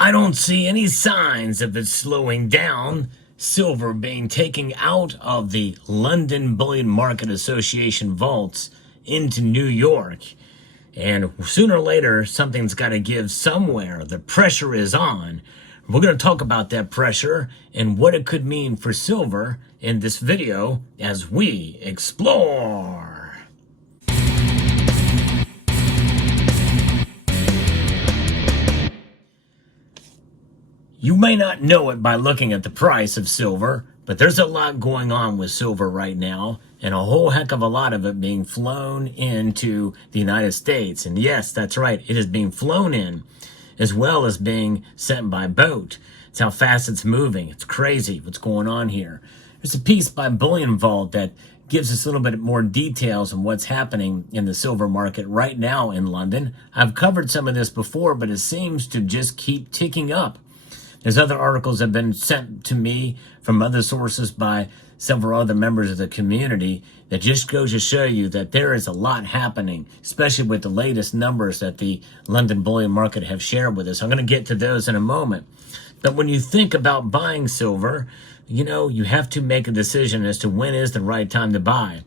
I don't see any signs of it slowing down. Silver being taken out of the London Bullion Market Association vaults into New York. And sooner or later, something's got to give somewhere. The pressure is on. We're going to talk about that pressure and what it could mean for silver in this video as we explore. You may not know it by looking at the price of silver, but there's a lot going on with silver right now, and a whole heck of a lot of it being flown into the United States. And yes, that's right, it is being flown in, as well as being sent by boat. It's how fast it's moving. It's crazy what's going on here. There's a piece by Bullion Vault that gives us a little bit more details on what's happening in the silver market right now in London. I've covered some of this before, but it seems to just keep ticking up. There's other articles that have been sent to me from other sources by several other members of the community that just goes to show you that there is a lot happening, especially with the latest numbers that the London bullion market have shared with us. I'm going to get to those in a moment. But when you think about buying silver, you have to make a decision as to when is the right time to buy.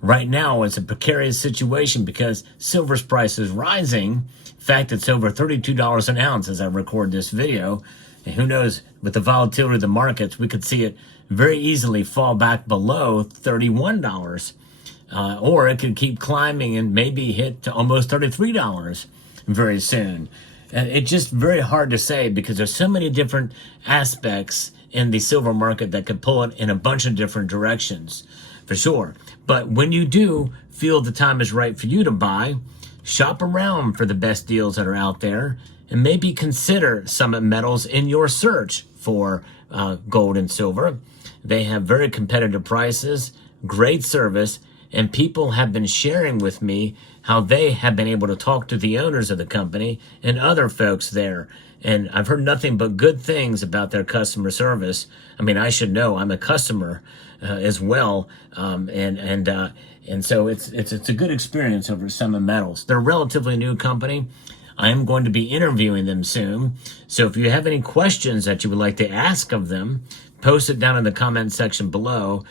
Right now, it's a precarious situation because silver's price is rising. In fact, it's over $32 an ounce as I record this video. And who knows, with the volatility of the markets, we could see it very easily fall back below $31. Or it could keep climbing and maybe hit to almost $33 very soon. And it's just very hard to say because there's so many different aspects in the silver market that could pull it in a bunch of different directions, for sure. But when you do feel the time is right for you to buy, shop around for the best deals that are out there, and maybe consider Summit Metals in your search for gold and silver. They have very competitive prices, great service, and people have been sharing with me how they have been able to talk to the owners of the company and other folks there. And I've heard nothing but good things about their customer service. I mean, I should know, I'm a customer as well. And so it's a good experience over at Summit Metals. They're a relatively new company. I am going to be interviewing them soon. So if you have any questions that you would like to ask of them, post it down in the comment section below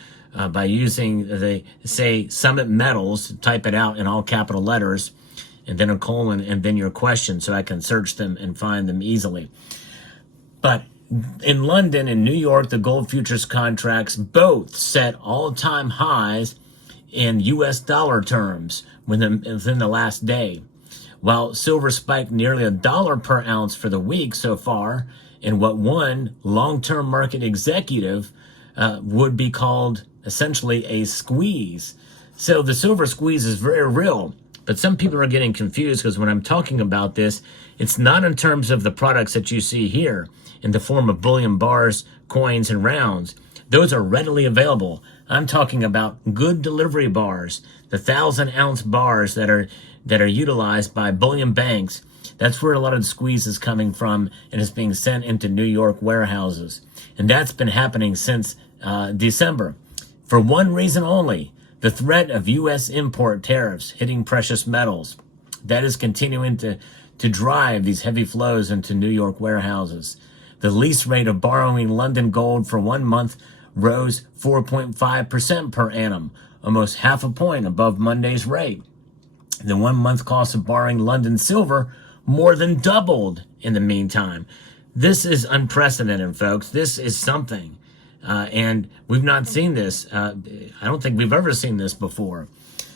by using say Summit Metals, type it out in all capital letters, and then a colon, and then your question so I can search them and find them easily. But in London and New York, the gold futures contracts both set all-time highs in U.S. dollar terms within the last day, while silver spiked nearly $1 per ounce for the week so far in what one long-term market executive would be called essentially a squeeze. So the silver squeeze is very real, but some people are getting confused because when I'm talking about this, it's not in terms of the products that you see here in the form of bullion bars, coins, and rounds. Those are readily available. I'm talking about good delivery bars, the 1,000-ounce bars that are utilized by bullion banks. That's where a lot of the squeeze is coming from, and it's being sent into New York warehouses. And that's been happening since December. For one reason only, the threat of U.S. import tariffs hitting precious metals. That is continuing to drive these heavy flows into New York warehouses. The lease rate of borrowing London gold for 1 month rose 4.5% per annum, almost half a point above Monday's rate. The 1 month cost of borrowing London silver more than doubled in the meantime. This is unprecedented, folks. This is something. And we've not seen this. I don't think we've ever seen this before.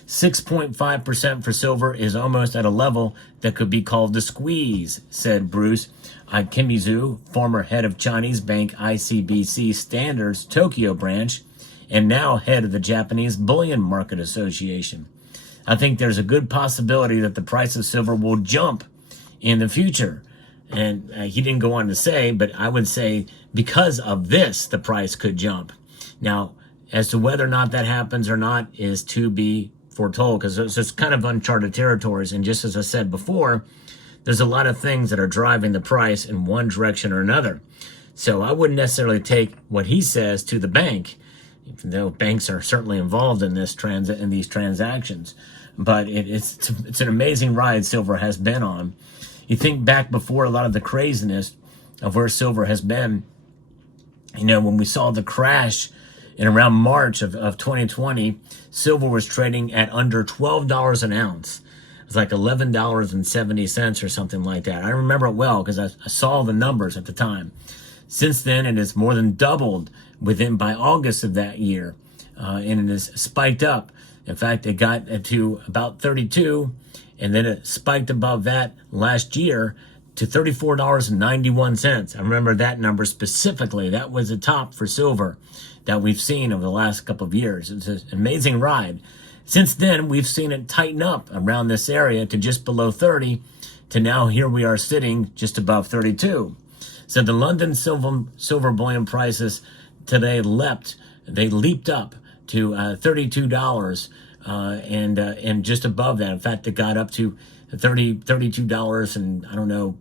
6.5% for silver is almost at a level that could be called the squeeze, said Bruce Kimizu, former head of Chinese bank ICBC Standards Tokyo branch, and now head of the Japanese Bullion Market Association. I think there's a good possibility that the price of silver will jump in the future. And he didn't go on to say, but I would say because of this, the price could jump. Now, as to whether or not that happens or not is to be foretold, because it's kind of uncharted territories. And just as I said before, there's a lot of things that are driving the price in one direction or another. So I wouldn't necessarily take what he says to the bank, even though banks are certainly involved in these transactions. But it's an amazing ride silver has been on. You think back before a lot of the craziness, of where silver has been. You know, when we saw the crash in around March of 2020, silver was trading at under $12 an ounce. It was like $11.70 or something like that. I remember it well because I saw the numbers at the time. Since then, it has more than doubled by August of that year, and it has spiked up. In fact, it got to about 32, and then it spiked above that last year to $34.91. I remember that number specifically. That was the top for silver that we've seen over the last couple of years. It's an amazing ride. Since then, we've seen it tighten up around this area to just below 30, to now here we are sitting just above 32. So the London silver bullion prices today leaped up to $32 and just above that. In fact, it got up to $32 and I don't know,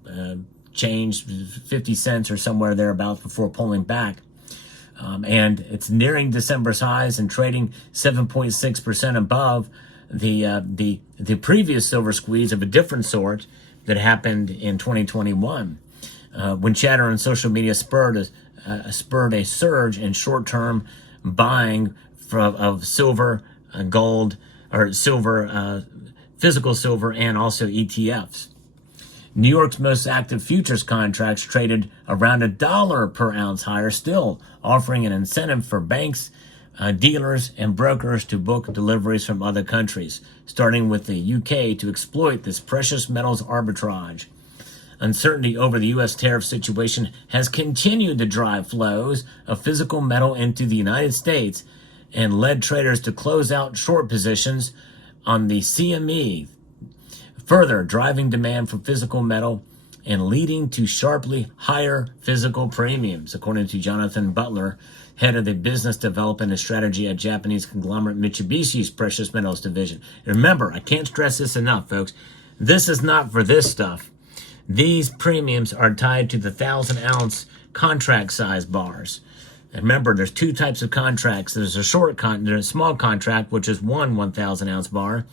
change 50 cents or somewhere thereabouts before pulling back. And it's nearing December's highs and trading 7.6% above the previous silver squeeze of a different sort that happened in 2021. When chatter on social media spurred a surge in short-term buying of silver, gold, or silver, physical silver, and also ETFs. New York's most active futures contracts traded around $1 per ounce higher, still offering an incentive for banks, dealers, and brokers to book deliveries from other countries, starting with the UK to exploit this precious metals arbitrage. Uncertainty over the U.S. tariff situation has continued to drive flows of physical metal into the United States and led traders to close out short positions on the CME, further driving demand for physical metal and leading to sharply higher physical premiums, according to Jonathan Butler, head of the business development and strategy at Japanese conglomerate Mitsubishi's precious metals division. Remember, I can't stress this enough, folks. This is not for this stuff. These premiums are tied to the 1,000-ounce contract size bars. And remember, there's two types of contracts. There's a there's a small contract, which is one 1,000-ounce bar.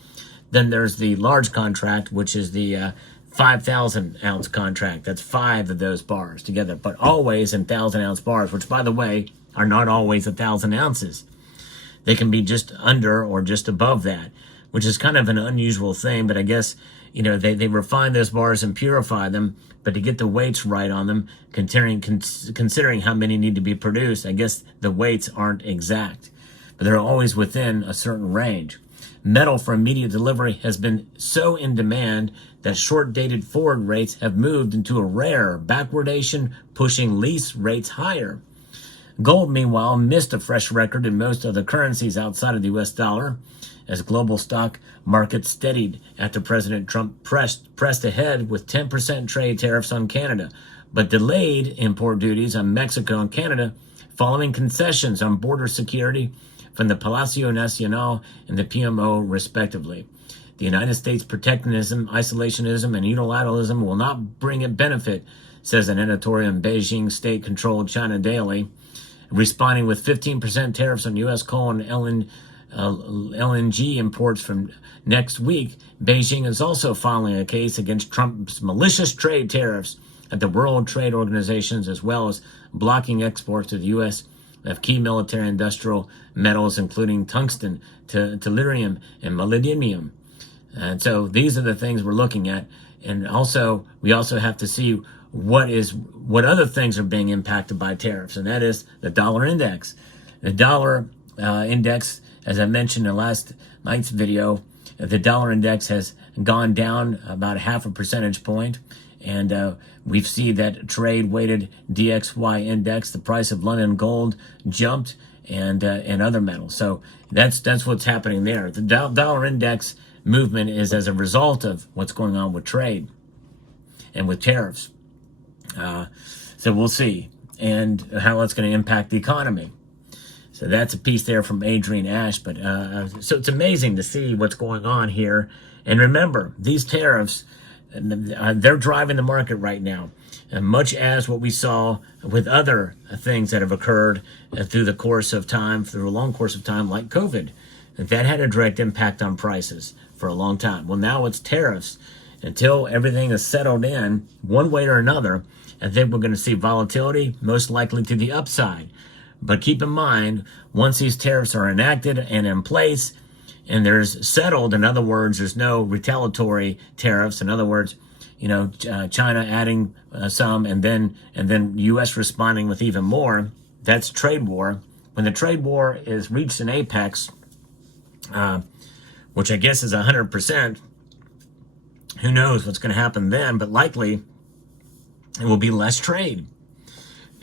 Then there's the large contract, which is the 5,000-ounce contract. That's 5 of those bars together, but always in 1,000-ounce bars, which, by the way, are not always 1,000 ounces. They can be just under or just above that, which is kind of an unusual thing, but I guess, you know, they refine those bars and purify them, but to get the weights right on them, considering how many need to be produced, I guess the weights aren't exact, but they're always within a certain range. Metal for immediate delivery has been so in demand that short-dated forward rates have moved into a rare backwardation, pushing lease rates higher. Gold, meanwhile, missed a fresh record in most other currencies outside of the U.S. dollar, as global stock markets steadied after President Trump pressed ahead with 10% trade tariffs on Canada, but delayed import duties on Mexico and Canada following concessions on border security from the Palacio Nacional and the PMO, respectively. The United States' protectionism, isolationism, and unilateralism will not bring it benefit, says an editorial in Beijing state-controlled China Daily. Responding with 15% tariffs on U.S. coal and LNG imports from next week, Beijing is also filing a case against Trump's malicious trade tariffs at the World Trade Organizations, as well as blocking exports to the U.S. of key military industrial metals, including tungsten, tellurium, and palladium. And so these are the things we're looking at. And also, we also have to see what other things are being impacted by tariffs, and that is the dollar index. The dollar index, as I mentioned in last night's video, the dollar index has gone down about 0.5 percentage point, and we've seen that trade-weighted DXY index, the price of London gold, jumped, and other metals. So that's what's happening there. The dollar index movement is as a result of what's going on with trade and with tariffs. So we'll see, and how that's going to impact the economy. So that's a piece there from Adrian Ash. But so it's amazing to see what's going on here. And remember, these tariffs, they're driving the market right now, and much as what we saw with other things that have occurred through a long course of time, like COVID, that had a direct impact on prices for a long time. Well, now it's tariffs. Until everything is settled in one way or another, I think we're going to see volatility, most likely to the upside. But keep in mind, once these tariffs are enacted and in place, and there's settled, in other words, there's no retaliatory tariffs. In other words, China adding some, and then U.S. responding with even more. That's trade war. When the trade war is reached an apex, which I guess is 100%, who knows what's going to happen then? But likely, it will be less trade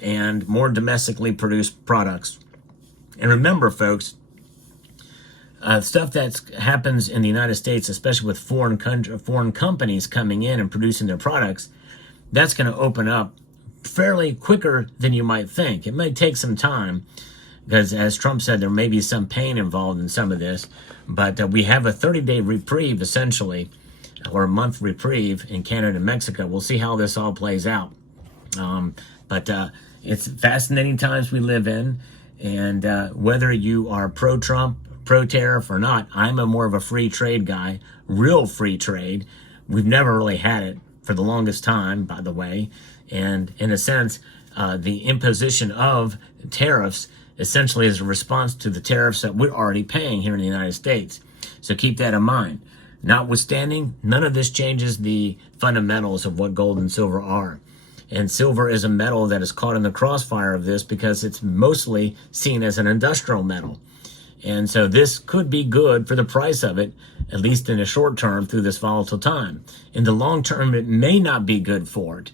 and more domestically produced products. And remember, folks, stuff that happens in the United States, especially with foreign companies coming in and producing their products, that's going to open up fairly quicker than you might think. It may take some time because, as Trump said, there may be some pain involved in some of this, but we have a 30-day reprieve, essentially, or a month reprieve in Canada and Mexico. We'll see how this all plays out. But it's fascinating times we live in, and whether you are pro-Trump, pro-tariff or not, I'm more of a free trade guy, real free trade. We've never really had it for the longest time, by the way. And in a sense, the imposition of tariffs essentially is a response to the tariffs that we're already paying here in the United States. So keep that in mind. Notwithstanding, none of this changes the fundamentals of what gold and silver are. And silver is a metal that is caught in the crossfire of this because it's mostly seen as an industrial metal. And so this could be good for the price of it, at least in the short term through this volatile time. In the long term, it may not be good for it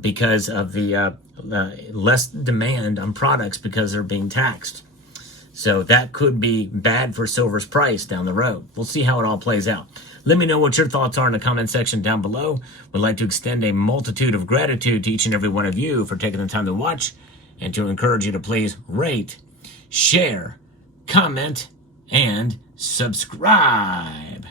because of the less demand on products because they're being taxed. So that could be bad for silver's price down the road. We'll see how it all plays out. Let me know what your thoughts are in the comment section down below. We'd like to extend a multitude of gratitude to each and every one of you for taking the time to watch, and to encourage you to please rate, share, comment, and subscribe.